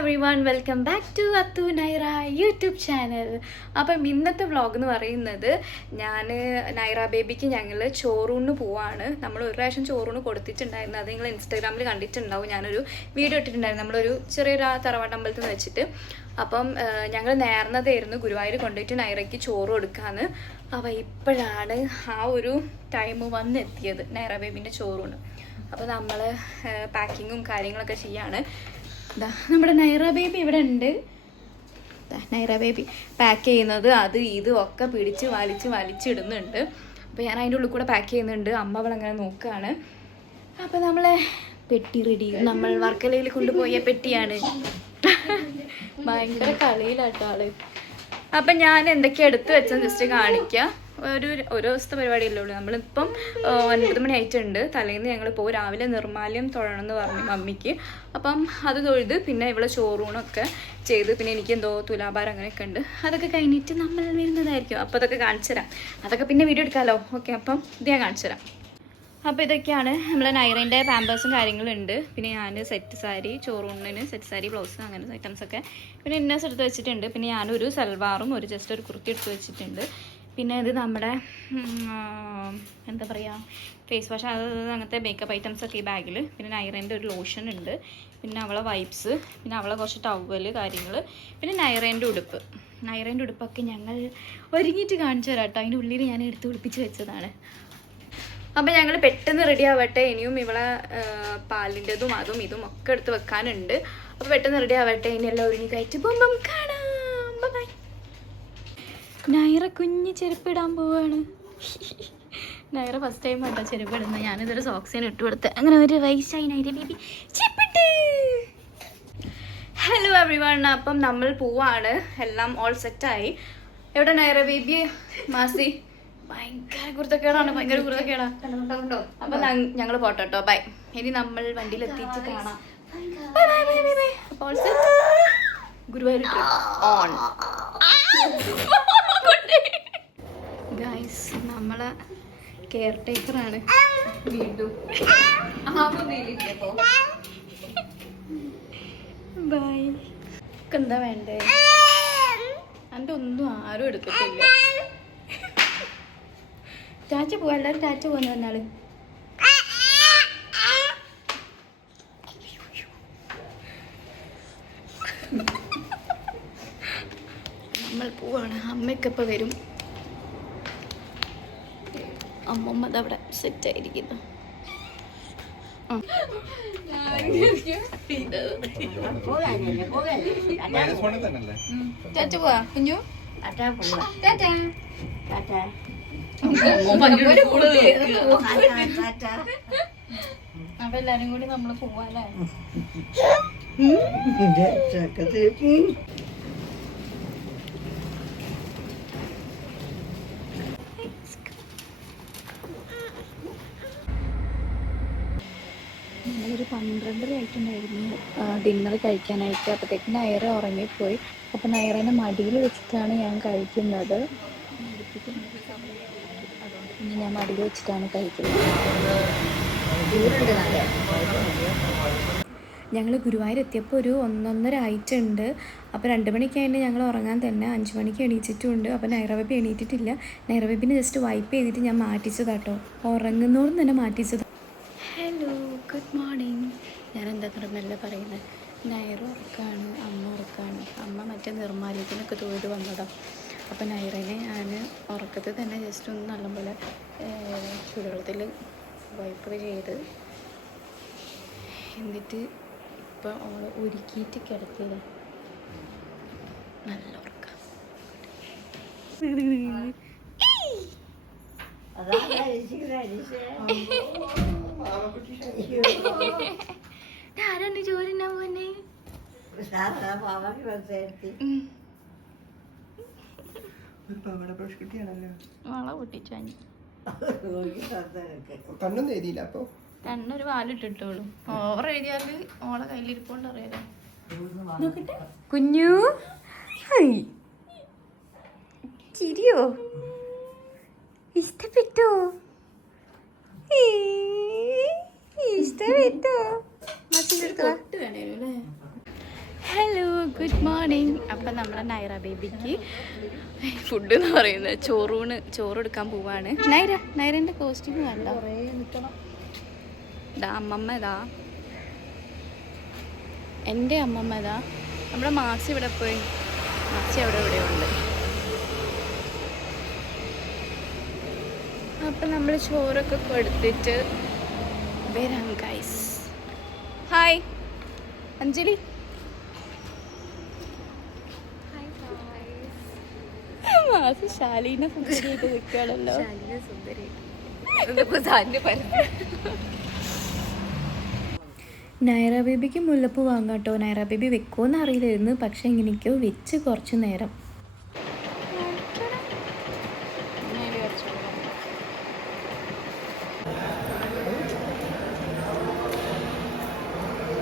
Everyone, welcome back to Athu Naira YouTube channel. അപ്പം ഇന്നത്തെ vlog എന്ന് പറയുന്നത് ഞാൻ നൈറ ബേബിക്ക് ഞങ്ങൾ ചോറൂണ് പോവാണ്. നമ്മൾ ഒരു പ്രാവശ്യം ചോറൂണ് കൊടുത്തിട്ടുണ്ടായിരുന്നു. അത് നിങ്ങൾ ഇൻസ്റ്റാഗ്രാമിൽ കണ്ടിട്ടുണ്ടാവും. ഞാനൊരു വീഡിയോ ഇട്ടിട്ടുണ്ടായിരുന്നു നമ്മളൊരു ചെറിയൊരു തറവാട്ടമ്പലത്തിൽ നിന്ന് വെച്ചിട്ട്. അപ്പം ഞങ്ങൾ നേർന്നതായിരുന്നു ഗുരുവായൂർ കൊണ്ടുപോയിട്ട് നൈറയ്ക്ക് ചോറ് കൊടുക്കാമെന്ന്. അപ്പോൾ ഇപ്പോഴാണ് ആ ഒരു ടൈം വന്നെത്തിയത്, നൈറ ബേബിൻ്റെ ചോറൂണ്. അപ്പോൾ നമ്മൾ പാക്കിങ്ങും കാര്യങ്ങളൊക്കെ ചെയ്യാണ്. നമ്മുടെ നൈറ ബേബി ഇവിടെ ഉണ്ട്. നൈറ ബേബി പാക്ക് ചെയ്യുന്നത് അത് ഇതും ഒക്കെ പിടിച്ച് വലിച്ചിടുന്നുണ്ട്. അപ്പോൾ ഞാൻ അതിൻ്റെ ഉള്ളിൽ കൂടെ പാക്ക് ചെയ്യുന്നുണ്ട്. അമ്മ അവളങ്ങനെ നോക്കുകയാണ്. അപ്പോൾ നമ്മളെ പെട്ടി റെഡി. നമ്മൾ വർക്കലയിൽ കൊണ്ടുപോയ പെട്ടിയാണ്. ഭയങ്കര കളിയിലാട്ടോ ആള്. അപ്പം ഞാൻ എന്തൊക്കെയാണ് എടുത്ത് വെച്ചെന്ന് ജസ്റ്റ് കാണിക്കാം. ഒരു ദിവസത്തെ പരിപാടിയല്ലേ ഉള്ളൂ. നമ്മളിപ്പം 9 മണി ആയിട്ടുണ്ട്. തലേന്ന് ഞങ്ങൾ പോകും. രാവിലെ നിർമ്മാല്യം തൊഴണം എന്ന് പറഞ്ഞു മമ്മിക്ക്. അപ്പം അത് തൊഴുത് പിന്നെ ഇവിടെ ചോറൂണൊക്കെ ചെയ്ത് പിന്നെ എനിക്ക് എന്തോ തുലാഭാരം അങ്ങനെയൊക്കെ ഉണ്ട്. അതൊക്കെ കഴിഞ്ഞിട്ട് നമ്മൾ വരുന്നതായിരിക്കും. അപ്പോൾ അതൊക്കെ കാണിച്ചു തരാം. അതൊക്കെ പിന്നെ വീഡിയോ എടുക്കാമല്ലോ. ഓക്കെ, അപ്പം ഇത് ഞാൻ കാണിച്ചു തരാം. അപ്പോൾ ഇതൊക്കെയാണ് നമ്മളെ നൈറേൻ്റെ പാമ്പേഴ്സും കാര്യങ്ങളുണ്ട്. പിന്നെ ഞാൻ സെറ്റ് സാരി, ചോറൂണിന് സെറ്റ് സാരി, ബ്ലൗസ്, അങ്ങനെ ഐറ്റംസൊക്കെ പിന്നെ ഇന്നേഴ്സ് എടുത്ത് വെച്ചിട്ടുണ്ട്. പിന്നെ ഞാനൊരു സൽവാറും ജസ്റ്റ് ഒരു കുർത്തി എടുത്ത് വെച്ചിട്ടുണ്ട്. പിന്നെ ഇത് നമ്മുടെ എന്താ പറയുക, ഫേസ് വാഷ്, അത് അങ്ങനത്തെ മേക്കപ്പ് ഐറ്റംസൊക്കെ ഈ ബാഗിൽ. പിന്നെ നൈറേൻ്റെ ഒരു ലോഷൻ ഉണ്ട്. പിന്നെ അവളെ വൈപ്സ്, പിന്നെ അവളെ കുറച്ച് ടവൽ കാര്യങ്ങൾ, പിന്നെ നൈറേൻ്റെ ഉടുപ്പൊക്കെ ഞങ്ങൾ ഒരുങ്ങിയിട്ട് കാണിച്ചു തരാം കേട്ടോ. അതിൻ്റെ ഉള്ളിൽ ഞാൻ എടുത്ത് ഒളിപ്പിച്ച് വെച്ചതാണ്. അപ്പം ഞങ്ങൾ പെട്ടെന്ന് റെഡി ആവട്ടെ. ഇനിയും ഇവളെ പാലിൻ്റെതും അതും ഇതും ഒക്കെ എടുത്ത് വെക്കാനുണ്ട്. അപ്പോൾ പെട്ടെന്ന് റെഡി ആവട്ടെ. ഇനി എല്ലാം ഒരുങ്ങി കഴിച്ച് ബൊമ്പം കാണാം. ബൈ. നൈറ കുഞ്ഞ് ചെരുപ്പിടാൻ പോവാണ്. നൈറ ഫസ്റ്റ് ടൈം കേട്ടോ ചെരുപ്പിടുന്നത്. ഞാനിതൊരു സോക്സിന് ഇട്ട് കൊടുത്ത് അങ്ങനെ ഒരു വയസ്സായി നൈറ ബേബി ചെരുപ്പിട്ട്. ഹലോ എവ്രിവൺ, അപ്പം നമ്മൾ പോവാണ്. എല്ലാം ഓൾ സെറ്റായി. എവിടെ നൈറ ബേബി? മാസി ഭയങ്കര കുരുത്തക്കേടാണ്, ഭയങ്കര കുരുത്തക്കേടാണ്. അപ്പൊ ഞങ്ങൾ പോട്ടോ കേട്ടോ. ബൈ. ഇനി നമ്മൾ വണ്ടിയിൽ എത്തിച്ച് കാണാം. Bye bye bye bye bye. അപ്പോൾ ഗുരുവായൂർ ട്രിപ്പ് ഓൺ. ഗൈസ്, നമ്മളെ കെയർ ടേക്കറാണ് വീണ്ടും. ബൈ. എന്താ വേണ്ടേ? എൻ്റെ ഒന്നും ആരും എടുത്തിട്ടില്ല. ടാറ്റ പോവാ, എല്ലാവരും ടാറ്റ പോകാൻ വന്നാള്. നമ്മൾ പോവാണ്. അമ്മയ്ക്കപ്പം വരും. അമ്മമ്മ അതവിടെ സെറ്റായിരിക്കുന്നു. ടാറ്റ പോവാ കുഞ്ഞു. അപ്പൊ എല്ലാരും കൂടി നമ്മള് പോവാല്ലേ? നമ്മളൊരു 12:30 ആയിട്ടുണ്ടായിരുന്നു ഡിന്നർ കഴിക്കാനായിട്ട്. അപ്പോഴത്തേക്ക് നൈറ ഉറങ്ങിപ്പോയി. അപ്പം നൈറേനെ മടിയിൽ വെച്ചിട്ടാണ് ഞാൻ കഴിക്കുന്നത്. പിന്നെ ഞാൻ മടിയിൽ വെച്ചിട്ടാണ് കഴിക്കുന്നത്. ഞങ്ങൾ ഗുരുവായൂർ എത്തിയപ്പോൾ ഒരു 1:30 ആയിട്ടുണ്ട്. അപ്പോൾ 2 മണിക്ക് കഴിഞ്ഞ് ഞങ്ങൾ ഉറങ്ങാൻ തന്നെ 5 മണിക്ക് എണീച്ചിട്ടുമുണ്ട്. അപ്പോൾ നൈറ ബേബി എണീറ്റിട്ടില്ല. നൈറ ബേബിനെ ജസ്റ്റ് വൈപ്പ് ചെയ്തിട്ട് ഞാൻ മാറ്റിച്ചതാട്ടോ. ഉറങ്ങുന്നോടും തന്നെ മാറ്റിച്ചത്. Hello, good morning. ഞാൻ എന്താ മെല്ലെ പറയുന്നത്. നൈറ ഉറക്കാണ്, അമ്മ ഉറക്കാണ്. അമ്മ മറ്റേ നിർമ്മാല്യത്തിനൊക്കെ തൊഴുത് വന്നതാണ്. അപ്പോൾ നൈറനെ ഞാൻ ഉറക്കത്തിൽ തന്നെ ജസ്റ്റ് ഒന്ന് നല്ലപോലെ ചുടുവെള്ളത്തിൽ വൈപ്പ് ചെയ്ത് എന്നിട്ട് ഇപ്പം അവൾ ഒരുക്കിയിട്ട് കിടത്തിയത്. നല്ല ഉറക്കം. ആരാണ് ചോറിനാ പോന്നെ? വള പൊട്ടിച്ചു. കണ്ണൊരു വാലിട്ടിട്ടോളൂ. ഓവർ എഴുതിയാല് ഓളെ കയ്യിലിരിപ്പോണ്ട് അറിയാലോ. നോക്കട്ടെ കുഞ്ഞു. ചിരിയോ? ഇഷ്ടപ്പെട്ടോ? ഇഷ്ടപ്പെട്ടോ? Hello good morning. അപ്പം നമ്മുടെ നൈറ ബേബിക്ക് ഫുഡ് എന്ന് പറയുന്നത് ചോറെടുക്കാൻ പോവാണ്. നൈറൻ്റെ കോസ്റ്റ്യൂം കണ്ടോ? ഇതാ അമ്മമ്മ, ഇതാ എൻ്റെ അമ്മമ്മ, ഇതാ നമ്മുടെ മാസി ഇവിടെ പോയി. മാസി അവിടെ ഉണ്ട്. അപ്പം നമ്മൾ ചോറൊക്കെ കൊടുത്തിട്ട് വരാം ഗൈസ്. ഹായ് അഞ്ജലി. മാസി ശാലീനെ സുന്ദരിയായിട്ട് നിൽക്കുകയാണല്ലോ. നൈറ ബേബിക്ക് മുല്ലപ്പൂ വാങ്ങാട്ടോ. നൈറ ബേബി വെക്കുമെന്ന് അറിയില്ലായിരുന്നു, പക്ഷെ എങ്ങനെയൊക്കെയോ വെച്ച് കുറച്ച് നേരം.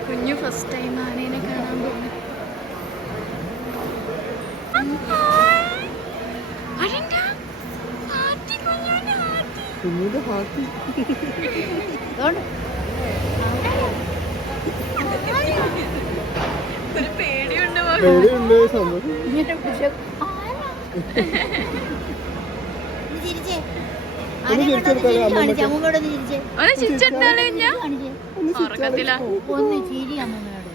കുഞ്ഞു ഫസ്റ്റ് ടൈം ആനേനെ കാണാൻ പോകുന്നു. ഒരു പേടിയുണ്ട്. ചിരിച്ചെടുത്താലേ ഞാൻ ഉറക്കത്തില്ല. ഒന്ന് ചിരി അമ്മയോട്.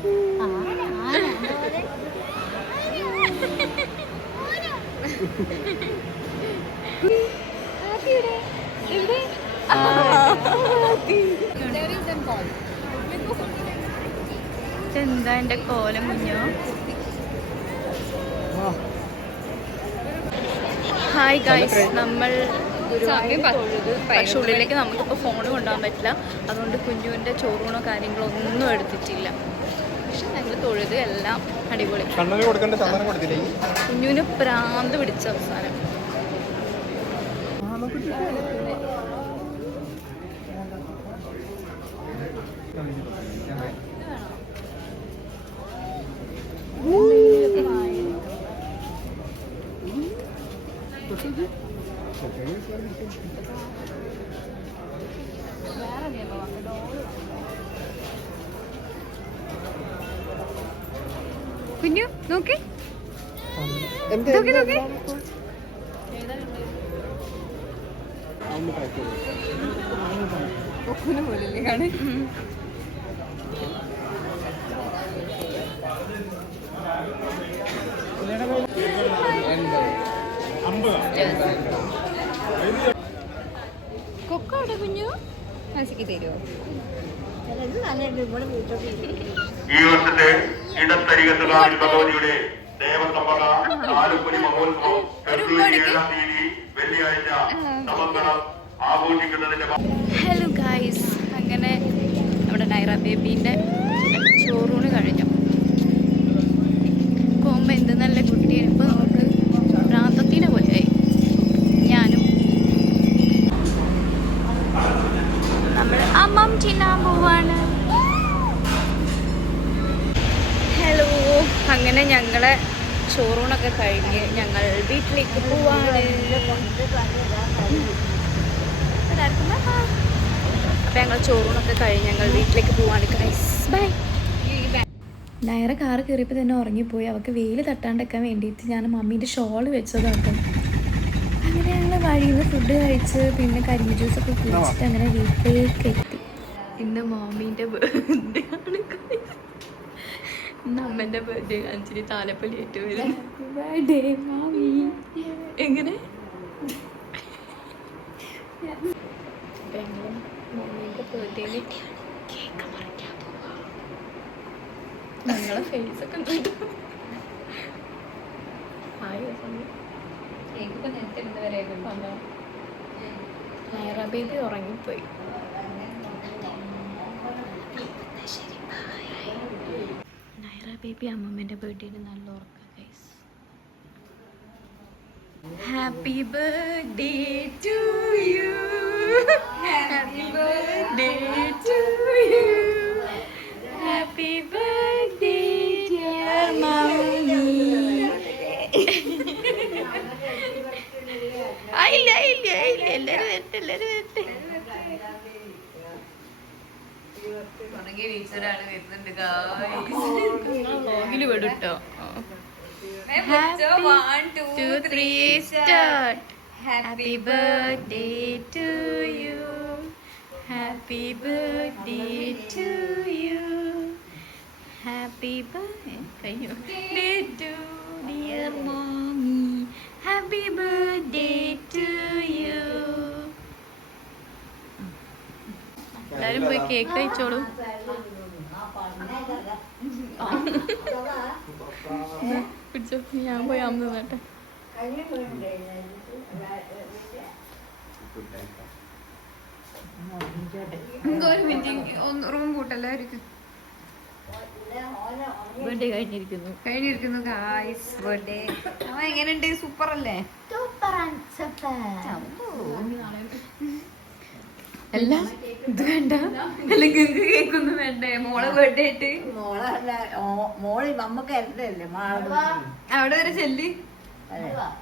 എന്താ എന്റെ കോലം കുഞ്ഞോ? ഹായ് ഗൈസ്, നമ്മൾ പക്ഷെ ഉള്ളിലേക്ക് നമുക്കിപ്പോൾ ഫോൺ കൊണ്ടുപോകാൻ പറ്റില്ല. അതുകൊണ്ട് കുഞ്ഞുവിൻ്റെ ചോറൂണോ കാര്യങ്ങളോ ഒന്നും എടുത്തിട്ടില്ല. പക്ഷെ ഞങ്ങൾ തൊഴുത് എല്ലാം അടിപൊളി. കുഞ്ഞുവിന് പ്രാന്ത് പിടിച്ച അവസാനം. കുഞ്ഞു നോക്കി പോലല്ലേ കാണാൻ. കൊക്കോടെ കുഞ്ഞു മനസ്സിക്ക് തരുമോ? ഈ വർഷത്തെ ഇടത്തരികത്തുകാവിൽ ഭഗവതിയുടെ ദേവസഭ ആലുപ്പുരി മഹോത്സവം ഫെബ്രുവരി 7 വെള്ളിയാഴ്ച നവംബരം ആഘോഷിക്കുന്നതിന്റെ. ഹലോ ഗൈസ്, അങ്ങനെ നമ്മുടെ നൈറ ബേബീൻ്റെ ചോറൂണ് കഴിഞ്ഞു. കോമ്പ എന്ത് നല്ല കുട്ടിയാണ്. ഇപ്പോൾ നമുക്ക് പ്രാന്തത്തിനെ പോലെയായി. ഞാനും നമ്മൾ അമ്മം ചിന്നാൻ പോവാണ്. ഹലോ, അങ്ങനെ ഞങ്ങളെ ചോറൂണൊക്കെ കഴിഞ്ഞ് ഞങ്ങൾ വീട്ടിലേക്ക് പോവാണ്. അപ്പം ഞങ്ങൾ ചോറൂണൊക്കെ കഴിഞ്ഞ് ഞങ്ങൾ വീട്ടിലേക്ക് പോവാണ് ഗൈസ്. ബൈ. നൈറ കാറ് കയറിയപ്പോൾ തന്നെ ഉറങ്ങിപ്പോയി. അവൾക്ക് വെയിൽ തട്ടാണ്ടെക്കാൻ വേണ്ടിയിട്ട് ഞാൻ മമ്മീൻ്റെ ഷോൾ വെച്ചതാണ്. അങ്ങനെ ഞങ്ങൾ വഴിയിൽ നിന്ന് ഫുഡ് കഴിച്ച് പിന്നെ കരിമ്പ് ജ്യൂസൊക്കെ കുടിച്ചിട്ട് അങ്ങനെ വീട്ടിലേക്ക് എത്തി. ഇന്ന് മമ്മീൻ്റെ ബർത്ത്ഡേ ആണ്. ഇന്ന് അമ്മേൻ്റെ ബർത്ത്ഡേ അഞ്ചിന് താലപ്പൊലി ആയിട്ട് വരും. ബർത്ത്ഡേ മാമി. എങ്ങനെ മമ്മീൻ്റെ ബർത്ത്ഡേയിൽ കേക്ക് മറിക്കാൻ പോവാം. ഞങ്ങളെ ഫേസൊക്കെ നൈറ ബേബി ഉറങ്ങിപ്പോയി. നൈറ ബേബി അമ്മമ്മേൻ്റെ ബർത്ത്ഡേയിൽ നല്ല ഉറക്കം guys. Happy birthday to you, happy birthday to you, happy birthday dear mummy. ഇല്ല എല്ലാവരും വരട്ടെ, എല്ലാവരും വരട്ടെ. വ്ലോഗില് വിടുട്ടോ. 1 2 3 start. Happy birthday to you. Happy birthday to you. Happy birthday to dear mommy. Happy birthday to you. എല്ലാരും പോയി cake കഴിച്ചോളൂ. പിടിച്ചോ, ഞാൻ പോയി അമ്മ നിന്നട്ടെ. ഒരു മിനിറ്റ് ഒന്ന് റൂം കൂട്ടല്ലായിരിക്കും. ബർത്ത്ഡേ കഴിഞ്ഞിരിക്കുന്നു ഗായ്സ്. ബർത്ത്ഡേ എങ്ങനെയുണ്ട്? സൂപ്പർ അല്ലേ? അല്ല ഇത് വേണ്ട, അല്ലെങ്കിൽ കേക്കൊന്നും വേണ്ടേ? മോളെ ബർത്ത്ഡേ ആയിട്ട് മോള് നമ്മക്ക് എന്തല്ലേ അവിടെ വരെ ചെല്ലി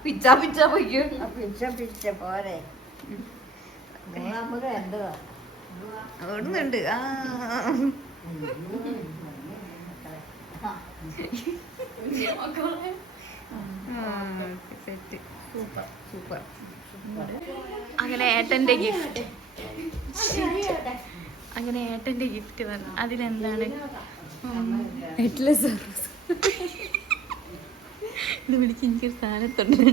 പിച്ചാ പിച്ചാ പോയിക്കോ. പിച്ച പോരെ നമുക്ക് എന്തുവാ ഓടുന്നുണ്ട്. ആ സെറ്റ്. Super super. അങ്ങനെ ഏട്ടന്റെ ഗിഫ്റ്റ് വന്നു. അതിലെന്താണ്? ഇത് വിളിച്ച് എനിക്കൊരു സ്ഥാനത്തുണ്ട്.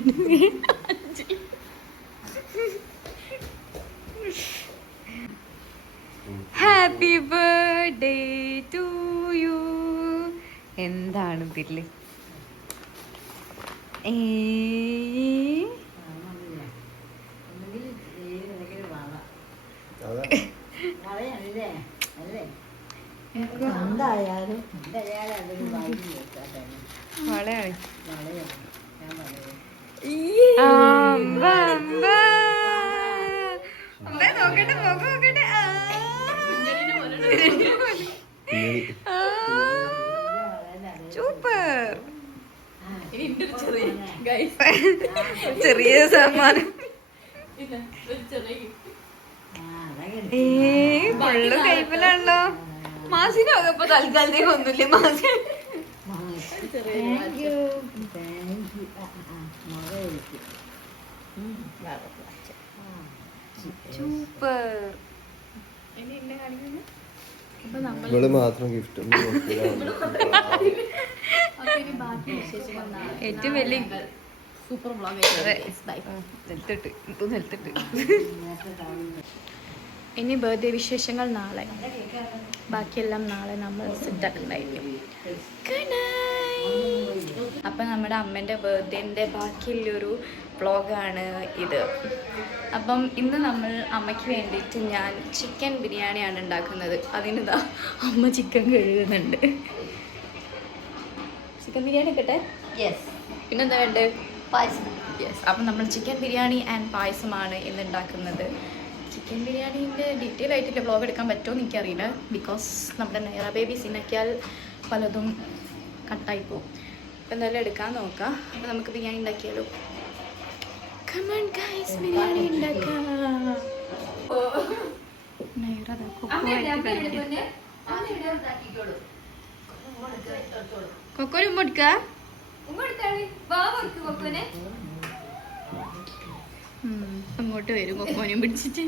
Happy birthday to you. എന്താണ് ഇതില്? എന്തായാലും വളയാണ്. നോക്കട്ടെ, നോക്കട്ടെ. സൂപ്പർ. ചെറിയ സമ്മാനം. പള്ളു കൈപ്പിലാണല്ലോ. മാസിനൊക്കെ ഇപ്പൊ തൽക്കാലത്തേക്ക് ഒന്നുമില്ല. മാസി സൂപ്പർ. മാത്രം ഗിഫ്റ്റ് ഏറ്റവും വലിയ സൂപ്പർ വ്ളോഗ്. ഇനി ബർത്ത്ഡേ വിശേഷങ്ങൾ നാളെ, ബാക്കിയെല്ലാം നാളെ നമ്മൾ സെറ്റാക്കുന്നുണ്ടായിരിക്കും. അപ്പം നമ്മുടെ അമ്മേൻ്റെ ബർത്ത്ഡേൻ്റെ ബാക്കിയുള്ളൊരു വ്ളോഗാണ് ഇത്. അപ്പം ഇന്ന് നമ്മൾ അമ്മയ്ക്ക് വേണ്ടിയിട്ട് ഞാൻ ചിക്കൻ ബിരിയാണിയാണ് ഉണ്ടാക്കുന്നത്. അതിനിതാ അമ്മ ചിക്കൻ കഴുകുന്നുണ്ട്. ചിക്കൻ ബിരിയാണി ഒക്കെ യെസ്. പിന്നെന്താ വേണ്ടത്? പായസം. യെസ്. അപ്പം നമ്മൾ ചിക്കൻ ബിരിയാണി ആൻഡ് പായസമാണ് ഇന്ന് ഉണ്ടാക്കുന്നത്. ചിക്കൻ ബിരിയാണീൻ്റെ ഡീറ്റെയിൽ ആയിട്ടുള്ള വ്ളോഗ് എടുക്കാൻ പറ്റുമോ എന്ന് എനിക്കറിയില്ല. ബിക്കോസ് നമ്മുടെ നൈറ ബേബി സിനക്കിയാൽ പലതും കട്ടായി പോകും. അപ്പം എന്തായാലും എടുക്കാൻ നോക്കാം. അപ്പം നമുക്ക് ബിരിയാണി ഉണ്ടാക്കിയാലോ? Come on guys, ബിരിയാണി ഉണ്ടാക്കാം. നൈറ കൊക്കോന് ഉമ്മ എടുക്ക. അങ്ങോട്ട് വരും കൊക്കോനും പിടിച്ചിട്ട്.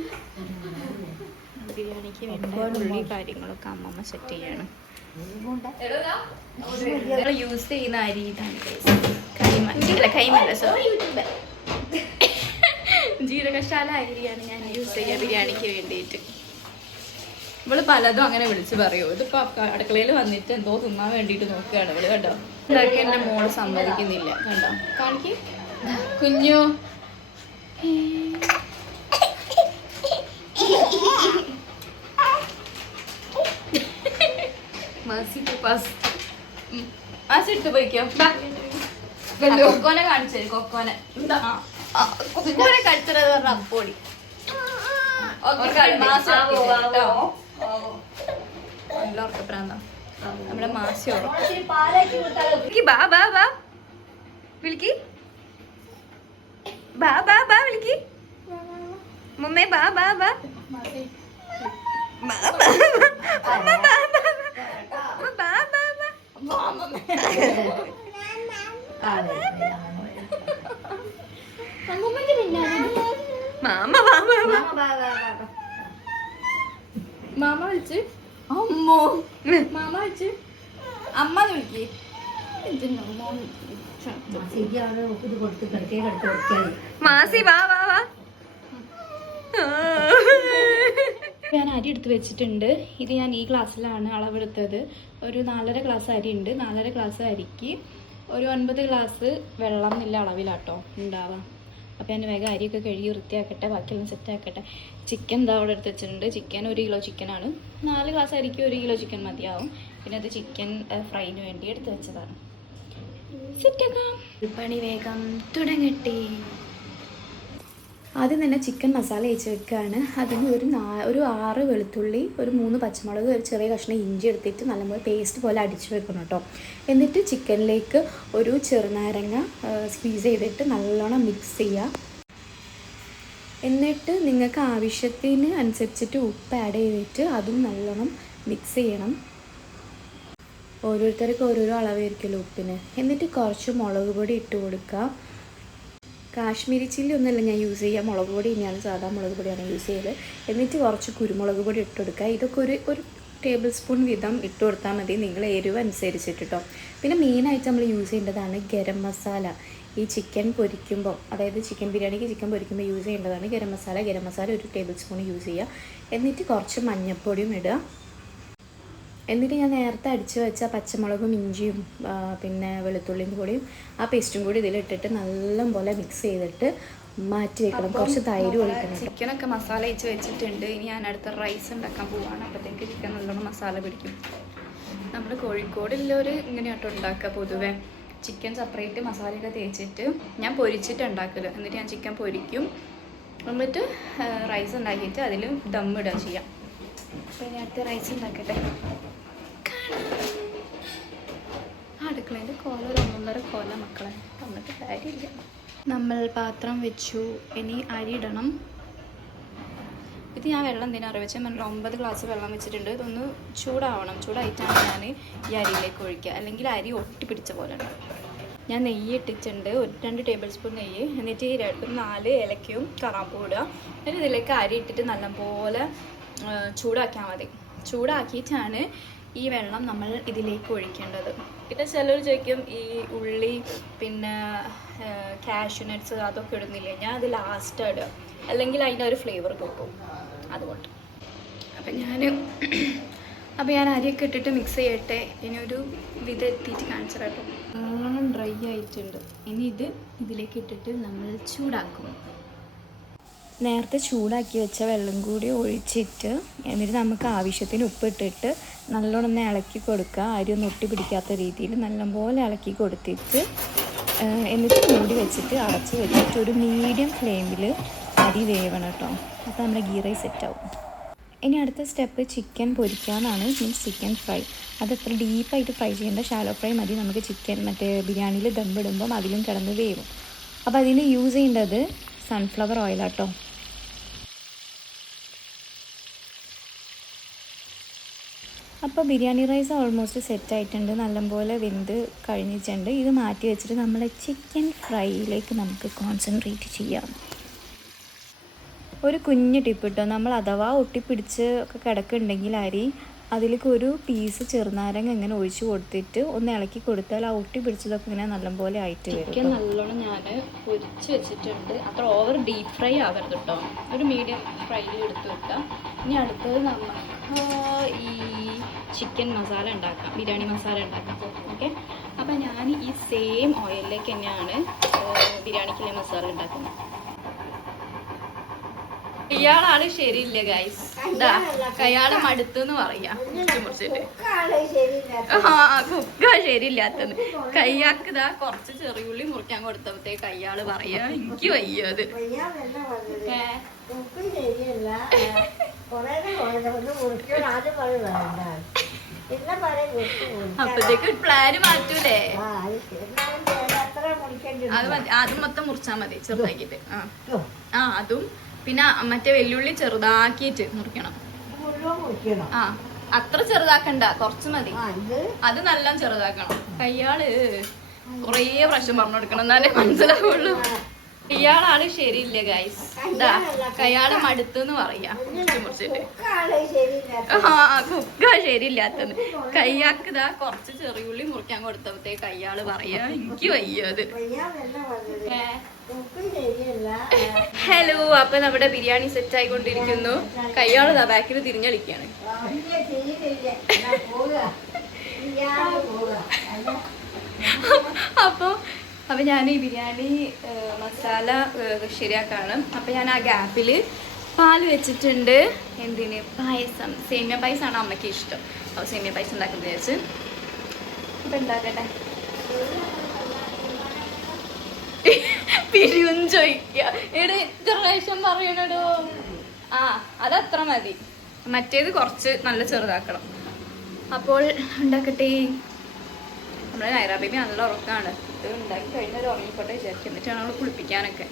ബിരിയാണിക്ക് വേണ്ട ഉള്ളി കാര്യങ്ങളൊക്കെ അമ്മമ്മ സെറ്റ് ചെയ്യാണ്. യൂസ് ചെയ്യുന്ന അരി ഇതാണ് കൈമല്ല, സോറി, ജീരകശാല അരിയാണ് ഞാൻ യൂസ് ചെയ്യുക ബിരിയാണിക്ക് വേണ്ടിയിട്ട്. ഇവള് പലതും അങ്ങനെ വിളിച്ച് പറയൂ. ഇതിപ്പോ അടുക്കളയിൽ വന്നിട്ട് എന്തോ തിന്നാൻ വേണ്ടിയിട്ട് നോക്കുകയാണ് ഇവള്. കണ്ടോ, ഇതൊക്കെ എൻ്റെ മോള് സമ്മതിക്കുന്നില്ല. കണ്ടോ, കാണിക്ക് കുഞ്ഞു. എടുത്ത് പോയിക്കോ. കൊക്കോനെ കാണിച്ചു. കൊക്കോനെ കടിച്ചത് പറഞ്ഞ അപ്പോടി. ഉറക്കപ്രാന്ത നമ്മുടെ മാസി ഉറക്കി. ബാ ബാ ബാ വിളിക്ക്. ബാ ബാ ബാ വിളിക്ക്. മുമ്മേ ബാ ബാ ബാ. മാമ വിളിച്ച് അമ്മോ മാമ വിളിച്ച് അമ്മ വിളിക്ക് മാസി വാ വാ വാ. ഞാൻ അരി എടുത്ത് വെച്ചിട്ടുണ്ട്. ഇത് ഞാൻ ഈ ഗ്ലാസ്സിലാണ് അളവെടുത്തത്. ഒരു 4.5 ഗ്ലാസ് അരി ഉണ്ട്. 4.5 ഗ്ലാസ് അരിക്ക് ഒരു 9 ഗ്ലാസ് വെള്ളം എന്നുള്ള അളവിലാട്ടോ ഉണ്ടാവാം. അപ്പോൾ ഞാൻ വേഗം അരിയൊക്കെ കഴുകി വൃത്തിയാക്കട്ടെ, ബാക്കിയെല്ലാം സെറ്റ് ആക്കട്ടെ. ചിക്കൻ എന്താ അവിടെ എടുത്ത് വെച്ചിട്ടുണ്ട്. ചിക്കൻ 1 കിലോ ചിക്കനാണ്. 4 ഗ്ലാസ് അരിക്ക് 1 കിലോ ചിക്കൻ മതിയാവും. പിന്നെ അത് ചിക്കൻ ഫ്രൈന് വേണ്ടി എടുത്ത് വെച്ചതാണ്. സെറ്റാക്കാം. പണി വേഗം തുടങ്ങട്ടെ. ആദ്യം തന്നെ ചിക്കൻ മസാല അയച്ച് വെക്കുകയാണ്. അതിന് ഒരു 6 വെളുത്തുള്ളി, ഒരു 3 പച്ചമുളക്, ഒരു ചെറിയ കഷ്ണം ഇഞ്ചി എടുത്തിട്ട് നല്ലപോലെ പേസ്റ്റ് പോലെ അടിച്ച് വെക്കണം കേട്ടോ. എന്നിട്ട് ചിക്കനിലേക്ക് ഒരു ചെറുനാരങ്ങ സ്ക്വീസ് ചെയ്തിട്ട് നല്ലോണം മിക്സ് ചെയ്യുക. എന്നിട്ട് നിങ്ങൾക്ക് ആവശ്യത്തിന് അനുസരിച്ചിട്ട് ഉപ്പ് ആഡ് ചെയ്തിട്ട് അതും നല്ലോണം മിക്സ് ചെയ്യണം. ഓരോരുത്തർക്ക് ഓരോരോ അളവായിരിക്കുമല്ലോ ഉപ്പിന്. എന്നിട്ട് കുറച്ച് മുളക് പൊടി ഇട്ട് കൊടുക്കുക. കാശ്മീരി ചില്ലി ഒന്നുമല്ല ഞാൻ യൂസ് ചെയ്യുക, മുളക് പൊടി തന്നെയാണ്, സാധാ മുളക് പൊടിയാണ് യൂസ് ചെയ്തത്. എന്നിട്ട് കുറച്ച് കുരുമുളക് പൊടി ഇട്ട് കൊടുക്കുക. ഇതൊക്കെ ഒരു ടേബിൾ സ്പൂൺ വീതം ഇട്ട് കൊടുത്താൽ മതി, നിങ്ങൾ എരിവ് അനുസരിച്ചിട്ട് കേട്ടോ. പിന്നെ മെയിനായിട്ട് നമ്മൾ യൂസ് ചെയ്യേണ്ടതാണ് ഗരം മസാല. ഈ ചിക്കൻ പൊരിക്കുമ്പോൾ, അതായത് ചിക്കൻ ബിരിയാണിക്ക് ചിക്കൻ പൊരിക്കുമ്പോൾ യൂസ് ചെയ്യേണ്ടതാണ് ഗരം മസാല. ഗരം മസാല ഒരു ടേബിൾ സ്പൂൺ യൂസ് ചെയ്യുക. എന്നിട്ട് കുറച്ച് മഞ്ഞൾപ്പൊടിയും ഇടുക. എന്നിട്ട് ഞാൻ നേരത്തെ അടിച്ച് വെച്ച പച്ചമുളകും ഇഞ്ചിയും പിന്നെ വെളുത്തുള്ളിയും കൂടിയും ആ പേസ്റ്റും കൂടി ഇതിലിട്ടിട്ട് നല്ലപോലെ മിക്സ് ചെയ്തിട്ട് മാറ്റി വെക്കണം. കുറച്ച് തൈര് ഒഴിക്കണം. ചിക്കനൊക്കെ മസാല അയച്ച് വെച്ചിട്ടുണ്ട്. ഇനി ഞാൻ അടുത്ത റൈസ് ഉണ്ടാക്കാൻ പോവുകയാണ്. അപ്പോഴത്തേക്ക് ചിക്കൻ നല്ലോണം മസാല പിടിക്കും. നമ്മൾ കോഴിക്കോടുള്ളവർ ഇങ്ങനെയാട്ടോ ഉണ്ടാക്കുക പൊതുവെ. ചിക്കൻ സെപ്പറേറ്റ് മസാലയൊക്കെ തേച്ചിട്ട് ഞാൻ പൊരിച്ചിട്ട് ഉണ്ടാക്കല്. എന്നിട്ട് ഞാൻ ചിക്കൻ പൊരിക്കും. എന്നിട്ട് റൈസ് ഉണ്ടാക്കിയിട്ട് അതിൽ ദമ്മിടുക ചെയ്യാം. അപ്പോൾ ഇനി അടുത്ത റൈസ് ഉണ്ടാക്കട്ടെ. അടുക്കളേൻ്റെ കോല ഒരു 1.5 കോല മക്കളെ, എന്നിട്ട് കാര്യമില്ല. നമ്മൾ പാത്രം വെച്ചു. ഇനി അരി ഇടണം. ഇത് ഞാൻ വെള്ളം എന്തിനാണ് വെച്ചാൽ 9 ഗ്ലാസ് വെള്ളം വെച്ചിട്ടുണ്ട്. ഇതൊന്ന് ചൂടാവണം. ചൂടായിട്ടാണ് ഞാൻ ഈ അരിയിലേക്ക് ഒഴിക്കുക, അല്ലെങ്കിൽ അരി ഒട്ടിപ്പിടിച്ച പോലെ ഉണ്ട്. ഞാൻ നെയ്യ് ഇട്ടിട്ടുണ്ട്, 2 ടേബിൾ സ്പൂൺ നെയ്യ്. എന്നിട്ട് 4 ഏലക്കയും കറാമ്പൂ ഇടുക. എന്നിട്ട് ഇതിലേക്ക് അരി ഇട്ടിട്ട് നല്ലപോലെ ചൂടാക്കിയാൽ മതി. ചൂടാക്കിയിട്ടാണ് ഈ വെള്ളം നമ്മൾ ഇതിലേക്ക് ഒഴിക്കേണ്ടത്. പിന്നെ ചിലർ ചോദിക്കും ഈ ഉള്ളി പിന്നെ കാഷ്യൂ നട്ട്സ് അതൊക്കെ ഇടുന്നില്ലേ. ഞാൻ അത് ലാസ്റ്റ് ഇടുക, അല്ലെങ്കിൽ അതിൻ്റെ ഒരു ഫ്ലേവർ കിട്ടും, അതുകൊണ്ട്. അപ്പം ഞാൻ അരിയൊക്കെ ഇട്ടിട്ട് മിക്സ് ചെയ്യട്ടെ. ഇനി ഒരു എത്തിയിട്ട് കാണിച്ചു കേട്ടോ. നല്ലോണം ഡ്രൈ ആയിട്ടുണ്ട്. ഇനി ഇതിലേക്ക് ഇട്ടിട്ട് നമ്മൾ ചൂടാക്കും. നേരത്തെ ചൂടാക്കി വെച്ച വെള്ളം കൂടി ഒഴിച്ചിട്ട് എന്നിട്ട് നമുക്ക് ആവശ്യത്തിന് ഉപ്പിട്ടിട്ട് നല്ലോണം ഇളക്കി കൊടുക്കുക. അരി ഒന്നും ഒട്ടി പിടിക്കാത്ത രീതിയിൽ നല്ലപോലെ ഇളക്കി കൊടുത്തിട്ട് എന്നിട്ട് മൂടി വെച്ചിട്ട് അടച്ച് വെച്ചിട്ട് ഒരു മീഡിയം ഫ്ലെയിമിൽ അരി വേവണം കേട്ടോ. അപ്പോൾ നമ്മുടെ ഗീ റൈസ് സെറ്റാവും. ഇനി അടുത്ത സ്റ്റെപ്പ് ചിക്കൻ പൊരിക്കാനാണ്. Means chicken fry. അത് എത്ര ഡീപ്പായിട്ട് ഫ്രൈ ചെയ്യേണ്ട, ഷാലോ ഫ്രൈ മതി. നമുക്ക് ചിക്കൻ മറ്റേ ബിരിയാണിയിൽ ദമ്മിടുമ്പം അതിലും കിടന്ന് വേവും. അപ്പോൾ അതിന് യൂസ് ചെയ്യേണ്ടത് സൺഫ്ലവർ ഓയിലാട്ടോ. അപ്പോൾ ബിരിയാണി റൈസ് ഓൾമോസ്റ്റ് സെറ്റ് ആയിട്ടുണ്ട്, നല്ലപോലെ വെന്ത് കഴിഞ്ഞിട്ടുണ്ട്. ഇത് മാറ്റി വെച്ചിട്ട് നമ്മളെ ചിക്കൻ ഫ്രൈയിലേക്ക് നമുക്ക് കോൺസെൻട്രേറ്റ് ചെയ്യാം. ഒരു കുഞ്ഞ് ടിപ്പ് കിട്ടും. നമ്മൾ അഥവാ ഒട്ടിപ്പിടിച്ച് ഒക്കെ കിടക്കുന്നുണ്ടെങ്കിൽ അരി, അതിലേക്ക് ഒരു പീസ് ചെറുനാരങ്ങ ഇങ്ങനെ ഒഴിച്ച് കൊടുത്തിട്ട് ഒന്ന് ഇളക്കി കൊടുത്താൽ ആ ഒട്ടി പിടിച്ചതൊക്കെ ഇങ്ങനെ നല്ലപോലെ ആയിട്ട് വരും. ചിക്കൻ നല്ലോണം ഞാൻ പൊരിച്ച് വെച്ചിട്ടുണ്ട്. അത്ര ഓവർ ഡീപ്പ് ഫ്രൈ ആവരുത് കേട്ടോ, ഒരു മീഡിയം ഫ്രൈയിൽ എടുത്ത് വെക്കാം. ഇനി അടുത്തത് നമുക്ക് ഈ ചിക്കൻ മസാല ഉണ്ടാക്കാം, ബിരിയാണി മസാല ഉണ്ടാക്കാം. ഓക്കെ, അപ്പം ഞാൻ ഈ സെയിം ഓയിലിലേക്ക് തന്നെയാണ് ബിരിയാണിക്കുള്ള മസാല ഉണ്ടാക്കുന്നത്. ഇയാളാണ് ശരിയില്ല ഗൈസ്, അയാള് മടുത്തെന്ന് പറയാ. മുറിച്ചിട്ട് കുക്ക ശരിയില്ലാത്തത്. കയ്യാക്ക് ഇതാ കുറച്ച് ചെറിയുള്ളി മുറിക്കാൻ കൊടുത്തപ്പോഴത്തേക്ക് അയാള് പറയാ എനിക്ക് വയ്യത്. അപ്പത്തേക്ക് പ്ലാന് മാറ്റൂലേ? അത് മതി, അത് മൊത്തം മുറിച്ചാ മതി ചെറുതാക്കിട്ട്. അതും പിന്നെ മറ്റേ വെല്ലുള്ളി ചെറുതാക്കിയിട്ട് മുറിക്കണം. ആ അത്ര ചെറുതാക്കണ്ട, കുറച്ച് മതി. ആ ഇത് അത് നല്ല ചെറുതാക്കണം. കയ്യാള് കൊറേ പ്രാവശ്യം പറഞ്ഞു കൊടുക്കണം എന്നാലേ മനസ്സിലാവുള്ളൂ. കയ്യാളാള് ശരിയില്ല ഗൈസ്. ഇതാ കയ്യാള് മടുത്തെന്ന് പറയാ. മുറിച്ചിട്ട് ആള് ശരിയില്ല. കുക്ക ശരിയില്ലാത്തത്. കയ്യാക്ക് ഇതാ കുറച്ച് ചെറിയുള്ളി മുറിക്കാൻ കൊടുത്തപ്പോഴത്തേ കയ്യാള് പറയാ എനിക്ക് വയ്യത്. ഹലോ, അപ്പൊ നമ്മുടെ ബിരിയാണി സെറ്റ് ആയിക്കൊണ്ടിരിക്കുന്നു. കയ്യാള് ഇതാ ബാക്കിൽ തിരിഞ്ഞളിക്കാണ്. അപ്പൊ ഞാൻ ഈ ബിരിയാണി മസാല ശരിയാക്കാണ്. അപ്പൊ ഞാൻ ആ ഗ്യാപ്പില് പാല് വെച്ചിട്ടുണ്ട്. എന്തിന്? പായസം. സേമിയ പായസമാണ് അമ്മയ്ക്ക് ഇഷ്ടം. അപ്പൊ സേമിയ പായസം ഉണ്ടാക്കുന്നത് വെച്ച് അപ്പൊ ഉണ്ടാക്കട്ടെ. പിരിയുഞ്ചോയ്ക്ക എടേ പ്രാവശ്യം പറയണടോ. ആ അതത്ര മതി. മറ്റേത് കുറച്ച് നല്ല ചെറുതാക്കണം. അപ്പോൾ ഉണ്ടാക്കട്ടെ. നമ്മളെ നൈറ ബേബി നല്ല ഉറക്കാണ്. ഇത് ഉണ്ടാക്കി കഴിഞ്ഞാൽ ഉറങ്ങിക്കോട്ടെ വിചാരിക്കും. എന്നിട്ടാണ് അവൾ കുളിപ്പിക്കാനൊക്കെ.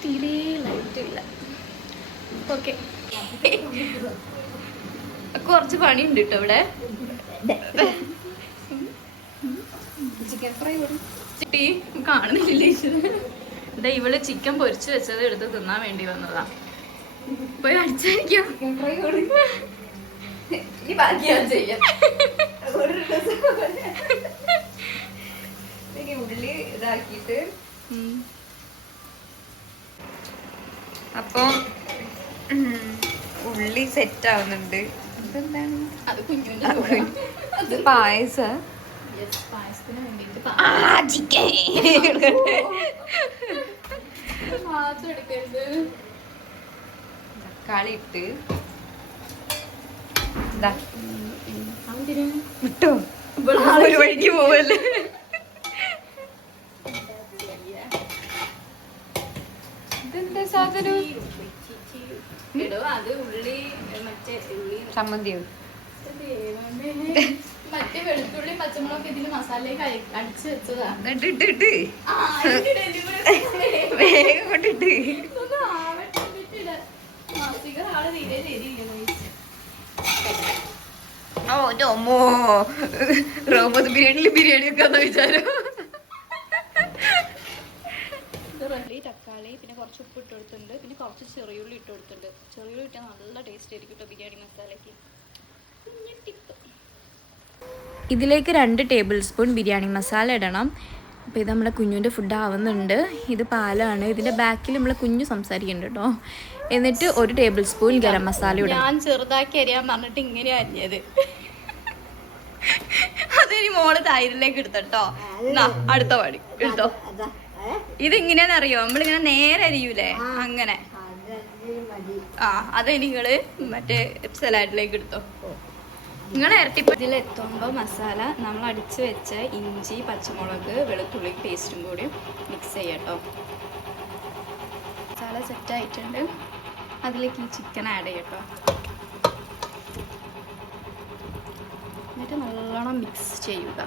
തീരെ ലൈറ്റില്ല. ഓക്കെ, കുറച്ച് പണിയുണ്ട് കേട്ടോ ഇവിടെ. ചിക്കൻ ഫ്രൈ ചിട്ടി കാണുന്നില്ലേ? ഇതാ ഇവള് ചിക്കൻ പൊരിച്ചു വെച്ചത് എടുത്ത് തിന്നാൻ വേണ്ടി വന്നതാ. പോയി അടിച്ചായിരിക്കും. ചിക്കൻ ഫ്രൈ ബാക്കി ഞാൻ ചെയ്യാം. ഉള്ളി ഇതാക്കിട്ട് അപ്പൊ ഉള്ളി സെറ്റ് ആവുന്നുണ്ട്. അതെന്താണ്? അത് കുഞ്ഞുന്റെ പായസ പായസത്തിന് വേണ്ടിട്ട് മാത്രം എടുക്കരുത്. തക്കാളി ഇട്ട് വിട്ടോ ഒരു വഴിക്ക് പോവല്ലേ. ഇതെന്താ സാധനം? അത് ഉള്ളി മറ്റേ ഉള്ളി ചമ്മന്തിയോ മറ്റേ വെളുത്തുള്ളി പച്ചമുളകൊക്കെ ഇതിന് മസാലയൊക്കെ അടിച്ചു വെച്ചതാ. വേഗം കൊണ്ടിട്ട് ആള് തീരെ ശരിയില്ല. ഓ നോമോ, റോബോട്ട് ബിരിയാണി ഒക്കെ എന്താ വിചാരം? തക്കാളി പിന്നെ കുറച്ച് ഉപ്പ് ഇട്ട് കൊടുത്തിട്ടുണ്ട്. പിന്നെ കുറച്ച് ചെറിയുള്ളി ഇട്ട് കൊടുത്തിട്ടുണ്ട്. ചെറിയുള്ളി ഇട്ടാൽ നല്ല ടേസ്റ്റ് ആയിരിക്കും കേട്ടോ ബിരിയാണി മസാലയ്ക്ക്. ഇതിലേക്ക് 2 ടേബിൾ സ്പൂൺ ബിരിയാണി മസാല ഇടണം. അപ്പോൾ ഇത് നമ്മുടെ കുഞ്ഞുവിൻ്റെ ഫുഡ് ആവുന്നുണ്ട്. ഇത് പാലാണ്. ഇതിൻ്റെ ബാക്കിൽ നമ്മൾ കുഞ്ഞു സംസാരിക്കുന്നുണ്ട് കേട്ടോ. എന്നിട്ട് 1 ടേബിൾ സ്പൂൺ ഗരം മസാല ഇടണം. ഞാൻ ചെറുതാക്കി അരിയാൻ പറഞ്ഞിട്ട് ഇങ്ങനെ അരിഞ്ഞത്. അതിനി മോള് തൈരിലേക്ക് എടുത്തോ. അടുത്ത പണി എടുത്തോ. ഇതിങ്ങനെയാന്ന് അറിയോ? നമ്മളിങ്ങനെ നേരെ അരിയൂലേ അങ്ങനെ. ആ അത് നിങ്ങള് മറ്റേ സലാഡിലേക്ക് എടുത്തോ. നിങ്ങൾ ഇരട്ടിപ്പ് ഇതിലെത്തുമ്പോൾ മസാല നമ്മൾ അടിച്ചു വെച്ച ഇഞ്ചി പച്ചമുളക് വെളുത്തുള്ളി പേസ്റ്റും കൂടി മിക്സ് ചെയ്യട്ടോ. മസാല സെറ്റ് ആയിട്ടുണ്ട്. അതിലേക്ക് ഈ ചിക്കൻ ആഡ് ചെയ്യട്ടോ. എന്നിട്ട് നല്ലോണം മിക്സ് ചെയ്യുക.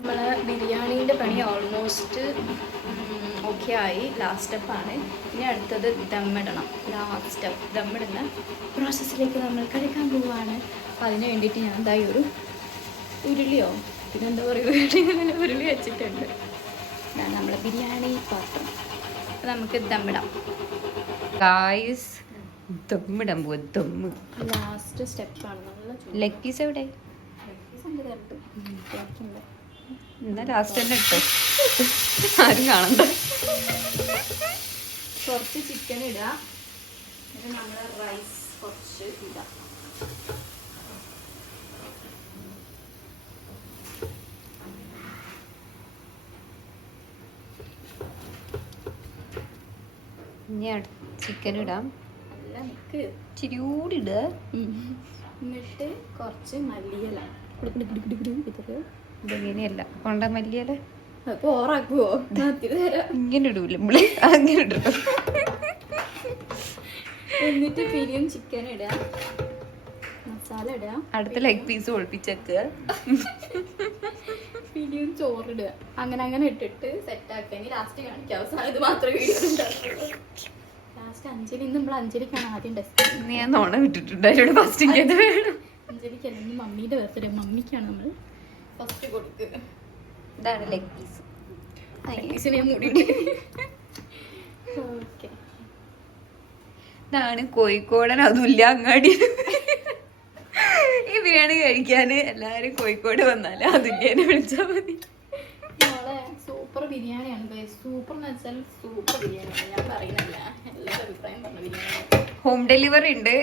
നമ്മളെ ബിരിയാണീൻ്റെ പണി ഓൾമോസ്റ്റ് ഓക്കെ ആയി. ലാസ്റ്റ് സ്റ്റെപ്പാണ്. ഇനി അടുത്തത് ദമ്മിടണം. ലാസ്റ്റ് സ്റ്റെപ്പ് ദമ്മിടുന്ന പ്രോസസ്സിലേക്ക് നമ്മൾ കഴിക്കാൻ പോവുകയാണ്. അപ്പം അതിന് വേണ്ടിയിട്ട് ഞാൻ എന്തായി ഒരു ഉരുളിയോ പിന്നെന്താ പറയുക ഉരുളി വെച്ചിട്ടുണ്ട്. ഞാൻ നമ്മളെ ബിരിയാണി പാത്രം. അപ്പം നമുക്ക് ദമ്മിടാം. ഗായ്സ് ദമ്മിടാൻ പോവാ. ദമ്മ് ലാസ്റ്റ് സ്റ്റെപ്പാണ്. നല്ല ലെഗ് പീസ് എവിടെ? ബാക്കിയുണ്ട്. എന്നാ ലാസ്റ്റ് തന്നെ ഇട്ടോ, ആരും കാണണ്ട. കുറച്ച് ചിക്കൻ ഇടുക. എന്നിട്ട് നമ്മുടെ റൈസ് കുറച്ച് ഇടുക. ഇനി ചിക്കൻ ഇടാം. നല്ല നിക്ക് ഇച്ചിരി കൂടി ഇടുക. എന്നിട്ട് കുറച്ച് മല്ലിയില. ഇതെങ്ങനെയല്ല കൊണ്ട മല്ലിയല അപ്പൊ ഓറാക്കുവോ? ഇങ്ങനെ ഇടൂല നമ്മള്, അങ്ങനെ ഇടും. എന്നിട്ട് പിന്നെയും ചിക്കൻ ഇടുക, മസാല ഇടുക. അടുത്ത ലെഗ് പീസ് ഒളിപ്പിച്ചേക്കുക. ചോറിടുക. അങ്ങനെ അങ്ങനെ ഇട്ടിട്ട് സെറ്റാക്കി ലാസ്റ്റ് കാണിക്കാം. അവസാനം ഇത് മാത്രമേ വീഡിയോ ഉണ്ടാക്കുള്ളൂ. ലാസ്റ്റ് അഞ്ജലി നമ്മൾ അഞ്ജലിക്കാണ് ആദ്യം ടെസ്റ്റ്. ഞാൻ നോണ വിട്ടിട്ടുണ്ടായിരുന്നു ഫസ്റ്റ് വേണം. അഞ്ജലിക്ക് അല്ലെങ്കിൽ മമ്മീൻ്റെ ബർത്ത്ഡേ, മമ്മിക്കാണ് നമ്മൾ ഫസ്റ്റ് കൊടുക്കുക. ഇതാണ് ലെഗ് പീസ്. പീസിനെ മൂടിയിട്ട് ഓക്കെ. ഇതാണ് കോഴിക്കോടൻ അതുല്ല അങ്ങാടി. ഈ ബിരിയാണി കഴിക്കാൻ എല്ലാവരും കോഴിക്കോട് വന്നാലും അതുല്യനെ വിളിച്ചാൽ മതി. മോളെ സൂപ്പർ ബിരിയാണിയാണ്. സൂപ്പർ എന്ന് വെച്ചാൽ സൂപ്പർ ബിരിയാണിയാണ്. ഞാൻ പറയുന്നില്ല, എല്ലാവരും അഭിപ്രായം പറഞ്ഞ ബിരിയാണി. ഹോം ഡെലിവറി ഉണ്ട്,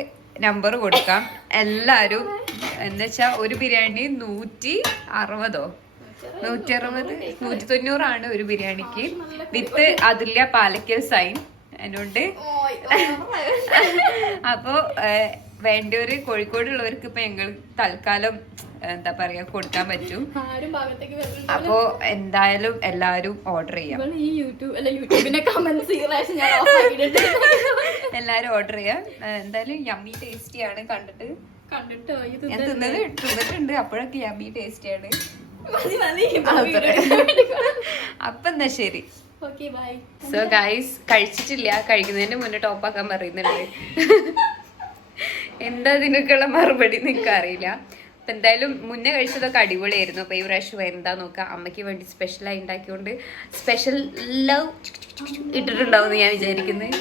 നമ്പർ കൊടുക്കാം. എല്ലാവരും എന്നുവെച്ചാൽ ഒരു ബിരിയാണി 160 190 ഒരു ബിരിയാണിക്ക് വിത്ത് അതുല്യ പാലക്കൽ സൈൻ എന്നോണ്ട്. അപ്പോ വേണ്ടവര് കോഴിക്കോടുള്ളവർക്ക് ഇപ്പൊ ഞങ്ങൾ തൽക്കാലം എന്താ പറയാ കൊടുക്കാൻ പറ്റും. അപ്പോ എന്തായാലും എല്ലാരും ഓർഡർ ചെയ്യാം. എല്ലാരും ഓർഡർ ചെയ്യാം. എന്തായാലും യമ്മി ടേസ്റ്റിയാണ്. കണ്ടിട്ട് ഞാൻ തിന്നിട്ടുണ്ട്. അപ്പോഴൊക്കെ യമ്മി ടേസ്റ്റിയാണ്. അപ്പൊ എന്നാ ശരി. സോ ഗൈസ്, കഴിച്ചിട്ടില്ല. കഴിക്കുന്നതിന്റെ മുന്നേ ടോപ്പാക്കാൻ പറയുന്നുണ്ട്. എന്താ ഇതിനൊക്കെയുള്ള മറുപടി നിങ്ങൾക്ക് അറിയില്ല. അപ്പൊ എന്തായാലും മുന്നേ കഴിച്ചതൊക്കെ അടിപൊളിയായിരുന്നു. അപ്പൊ ഈ പ്രാവശ്യം എന്താ നോക്കാം. അമ്മയ്ക്ക് വേണ്ടി സ്പെഷ്യലായി ഉണ്ടാക്കിയോണ്ട് സ്പെഷ്യൽ ലവ് ഇട്ടിട്ടുണ്ടാവും ഞാൻ വിചാരിക്കുന്നത്.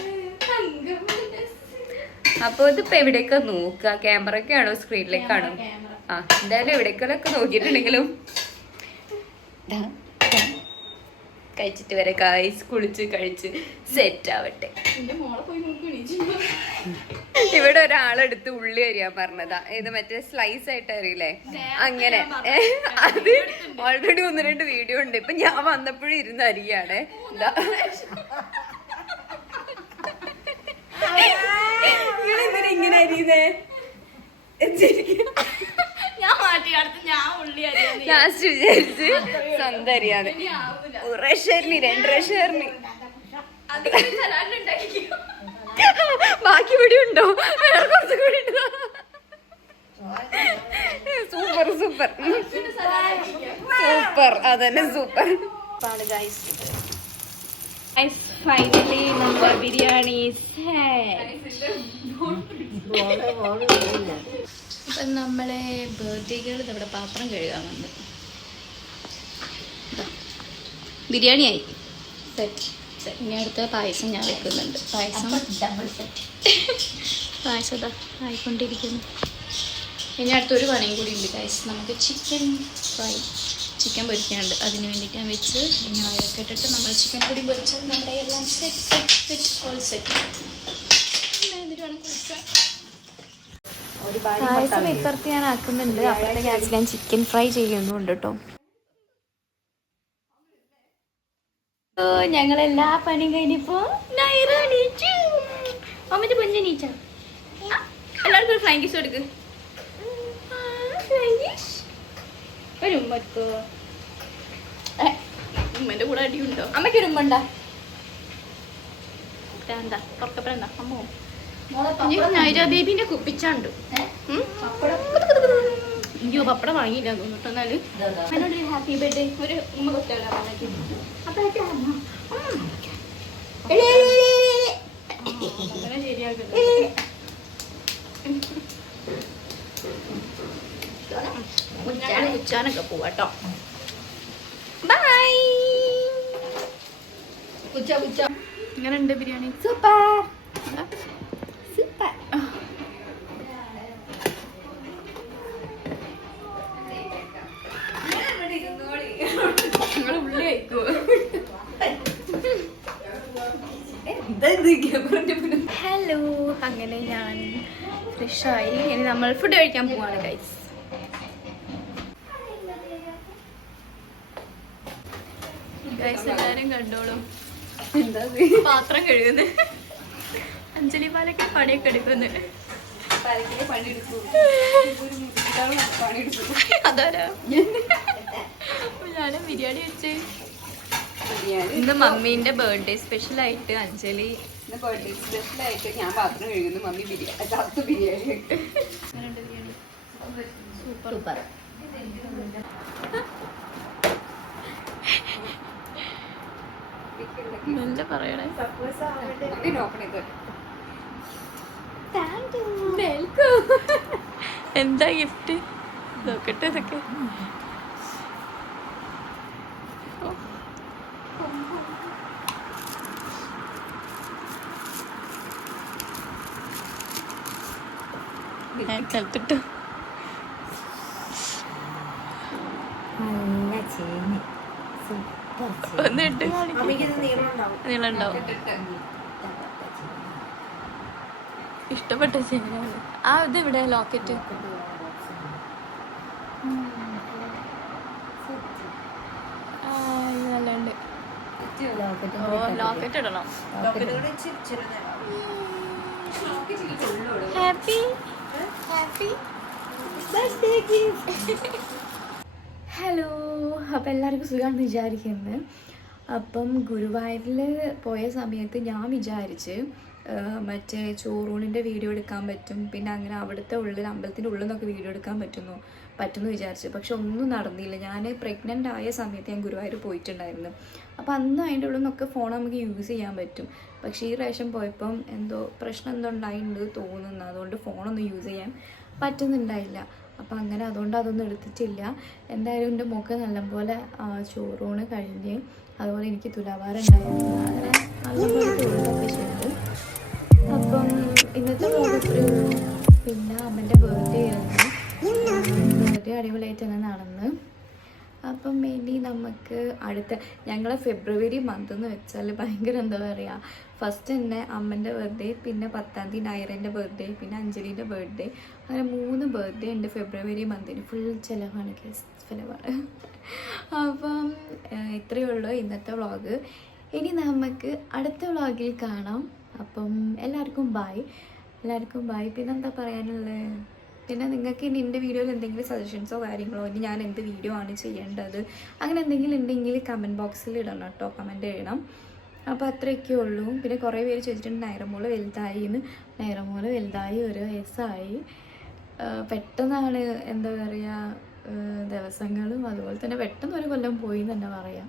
അപ്പൊ ഇതിപ്പോ എവിടേക്കാ നോക്കുക? ക്യാമറക്കാണോ സ്ക്രീനിലേക്കാണോ? ആ എന്തായാലും എവിടേക്കൊക്കെ നോക്കിയിട്ടുണ്ടെങ്കിലും കഴിച്ചിട്ട് വരെ ഗൈസ്. കുളിച്ച് കഴിച്ച് സെറ്റ് ആവട്ടെ. ഇവിടെ ഒരാളെടുത്ത് ഉള്ളി അരിയാൻ പറഞ്ഞതാ. ഇത് മറ്റേ സ്ലൈസ് ആയിട്ട് അറിയില്ലേ, അങ്ങനെ. അത് ഓൾറെഡി 1-2 വീഡിയോ ഉണ്ട്. ഇപ്പൊ ഞാൻ വന്നപ്പോഴും ഇരുന്ന് അരിയാണ്. ഇങ്ങനെ അരിയുന്നേ ലാസ്റ്റ് വിചാരിച്ച് സ്വന്തം അരിയാണ്. 1 റഷറിന് 2 റഷറിന് ബാക്കി ഇവിടെ ഉണ്ടോ? കുറച്ചുകൂടി സൂപ്പർ സൂപ്പർ സൂപ്പർ. അതന്നെ സൂപ്പർ. ഫൈനലി നമ്മുടെ ബിരിയാണി. അപ്പം നമ്മളെ ബർത്ത്ഡേകൾ ഇവിടെ പാത്രം കഴുകാൻ വന്നു. ബിരിയാണിയായി സെറ്റ്. ഇനി അടുത്ത പായസം ഞാൻ വെക്കുന്നുണ്ട്. പായസം ഇതാ ആയിക്കൊണ്ടിരിക്കുന്നു. ഇനി അടുത്തൊരു പണിയും കൂടി ഉണ്ട് ഗൈസ്. നമുക്ക് ചിക്കൻ ഫ്രൈ, ചിക്കൻ പൊരിക്കാനുണ്ട്. അതിന് വേണ്ടിയിട്ട് ഞാൻ വെച്ച് ഇനി ഓയിലൊക്കെ ഇട്ടിട്ട് നമ്മൾ ചിക്കൻ കൂടി പൊരിച്ചാൽ നമ്മുടെ എല്ലാം സെറ്റ് ഓൾ സെറ്റ്. എന്നിട്ട് വേണം കുടിക്കാൻ. പായസം ഇപ്പുറത്ത് ഞാൻ ആക്കുന്നുണ്ട്. അപ്പോഴത്തെ ഗ്യാസിൽ ഞാൻ ചിക്കൻ ഫ്രൈ ചെയ്യുന്നുണ്ട് കേട്ടോ. ഞങ്ങളെല്ലാ പണിയും കഴിഞ്ഞപ്പോ അമ്മന്റെ പൊന്നു നീച്ച. എല്ലാവർക്കും ഒരു ഫ്ലൈങ് കിസ് കൊടുക്ക്. ഒരു ഉമ്മക്കോ? ഉമ്മന്റെ കൂടെ അടിയുണ്ടോ? അമ്മയ്ക്കൊരു ഉമ്മ ഉണ്ടാ? എന്താ പുറത്തപ്പെടാ അമ്മോ? നൈജ ബേബിന്റെ കുപ്പിച്ചാണ്ട്. അയ്യോ പപ്പടം വാങ്ങിയില്ല തോന്നിട്ട്. എന്നാലും അതിനോട് ഹാപ്പി ബർത്ത്ഡേ ഒരു ഉമ്മ കൊച്ചാണ് ശരിയാക്കുന്നത്. ഉച്ചാനൊക്കെ പോവാട്ടോ. ബൈ. ഇങ്ങനെ ഉണ്ട് ബിരിയാണി. Super super. നിങ്ങൾ ഉള്ളി കഴിക്കുമോ? ഹലോ, അങ്ങനെ ഞാൻ ഫ്രഷായി. ഇനി നമ്മൾ ഫുഡ് കഴിക്കാൻ പോവാണ് ഗൈസ്. ഗൈസ് എല്ലാരും കണ്ടോളൂ. എന്താ പാത്രം കഴുകുന്നത്? അഞ്ജലി പാലൊക്കെ പണിയൊക്കെ എടുക്കുന്നത്. അതാരാ? ഞാനും ബിരിയാണി വെച്ച്. ഇന്ന് മമ്മീന്റെ ബർത്ത്ഡേ സ്പെഷ്യൽ ആയിട്ട് അഞ്ജലി ബർത്ത്ഡേ സ്പെഷ്യൽ ആയിട്ട് ഞാൻ പാത്രം കഴുകുന്നു. Mummy biryani biryani super. എന്താ പറയണേ? എന്താ ഗിഫ്റ്റ് നോക്കട്ടെ ഇതൊക്കെ. ട്ടോ നല്ല ചേന് സൂപ്പർ ഒന്ന് ഇട്ട് നീളുണ്ടാവും. ഇഷ്ടപ്പെട്ട ചെയ്യുന്നത് ആ ഇത് ഇവിടെ ലോക്കറ്റ് നല്ലുണ്ട്. ഓ ലോക്കറ്റ് ഇടണം. Happy happy birthday gift. Hello, അപ്പം എല്ലാവർക്കും സുഖമാണെന്ന് വിചാരിക്കുന്നത്. അപ്പം ഗുരുവായൂരിൽ പോയ സമയത്ത് ഞാൻ വിചാരിച്ച് മറ്റേ ചോറൂണിൻ്റെ വീഡിയോ എടുക്കാൻ പറ്റും, പിന്നെ അങ്ങനെ അവിടുത്തെ ഉള്ളിൽ അമ്പലത്തിൻ്റെ ഉള്ളിൽ നിന്നൊക്കെ വീഡിയോ എടുക്കാൻ പറ്റുമെന്ന് വിചാരിച്ചു. പക്ഷെ ഒന്നും നടന്നില്ല. ഞാൻ പ്രഗ്നൻ്റ് ആയ സമയത്ത് ഞാൻ ഗുരുവായൂർ പോയിട്ടുണ്ടായിരുന്നു. അപ്പോൾ അന്ന് അതിൻ്റെ ഉള്ളിൽ നിന്നൊക്കെ ഫോൺ നമുക്ക് യൂസ് ചെയ്യാൻ പറ്റും. പക്ഷേ ഈ പ്രാവശ്യം പോയപ്പം എന്തോ പ്രശ്നം എന്തോ ഉണ്ടായിട്ടുണ്ട് തോന്നുന്നു. അതുകൊണ്ട് ഫോണൊന്നും യൂസ് ചെയ്യാൻ പറ്റുന്നുണ്ടായില്ല. അപ്പം അങ്ങനെ അതുകൊണ്ട് അതൊന്നും എടുത്തിട്ടില്ല. എന്തായാലും എൻ്റെ മോൾക്ക് നല്ലപോലെ ചോറൂണ് കഴിഞ്ഞ് അതുപോലെ എനിക്ക് തുലാഭാരം ഉണ്ടായിരുന്നു. അങ്ങനെ നല്ലപോലെ തൊഴിലൊക്കെ ചെയ്തു. അപ്പം ഇന്നത്തെ വ്ളോഗ് ഇത്രയേ ഉള്ളൂ. പിന്നെ അമ്മൻ്റെ ബർത്ത്ഡേ ആയിരുന്നു. ബർത്ത്ഡേ അടിപൊളിയായിട്ട് തന്നെ നടന്ന്. അപ്പം ഇനി നമുക്ക് ഞങ്ങളെ ഫെബ്രുവരി മന്ത് എന്ന് വെച്ചാൽ ഭയങ്കര എന്താ പറയുക, ഫസ്റ്റ് തന്നെ അമ്മൻ്റെ ബർത്ത്ഡേ, പിന്നെ 10-ാം തീയതി നയറേൻ്റെ ബർത്ത്ഡേ, പിന്നെ അഞ്ജലിൻ്റെ ബർത്ത്ഡേ, അങ്ങനെ 3 ബർത്ത്ഡേ ഉണ്ട് ഫെബ്രുവരി മന്തിന്. ഫുൾ ചിലവാണ്, ചിലവാണ്. അപ്പം ഇത്രയേ ഉള്ളൂ ഇന്നത്തെ വ്ളോഗ്. ഇനി നമുക്ക് അടുത്ത വ്ളോഗിൽ കാണാം. അപ്പം എല്ലാവർക്കും ബായ്. പിന്നെന്താ പറയാനുള്ളത്? പിന്നെ നിങ്ങൾക്ക് ഇനി എൻ്റെ വീഡിയോയിൽ എന്തെങ്കിലും സജഷൻസോ കാര്യങ്ങളോ, ഇനി ഞാൻ എന്ത് വീഡിയോ ആണ് ചെയ്യേണ്ടത്, അങ്ങനെ എന്തെങ്കിലും ഉണ്ടെങ്കിൽ കമൻറ്റ് ബോക്സിൽ ഇടണം കേട്ടോ, കമൻറ്റ് ചെയ്യണം. അപ്പോൾ അത്രയൊക്കെ ഉള്ളൂ. പിന്നെ കുറേ പേര് ചോദിച്ചിട്ടുണ്ട് നൈറമോള് വലുതായി 1 വയസ്സായി. പെട്ടെന്നാണ് എന്താ പറയുക ദിവസങ്ങളും, അതുപോലെ തന്നെ പെട്ടെന്ന് 1 കൊല്ലം പോയി എന്ന് തന്നെ പറയാം.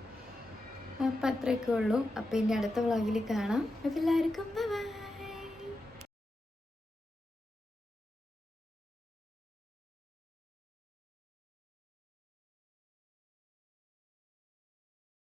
അപ്പം അത്രയൊക്കെ ഉള്ളൂ. അപ്പോൾ ഇനി അടുത്ത വ്ളോഗിൽ കാണാം. അപ്പോൾ എല്ലാവർക്കും ബൈ.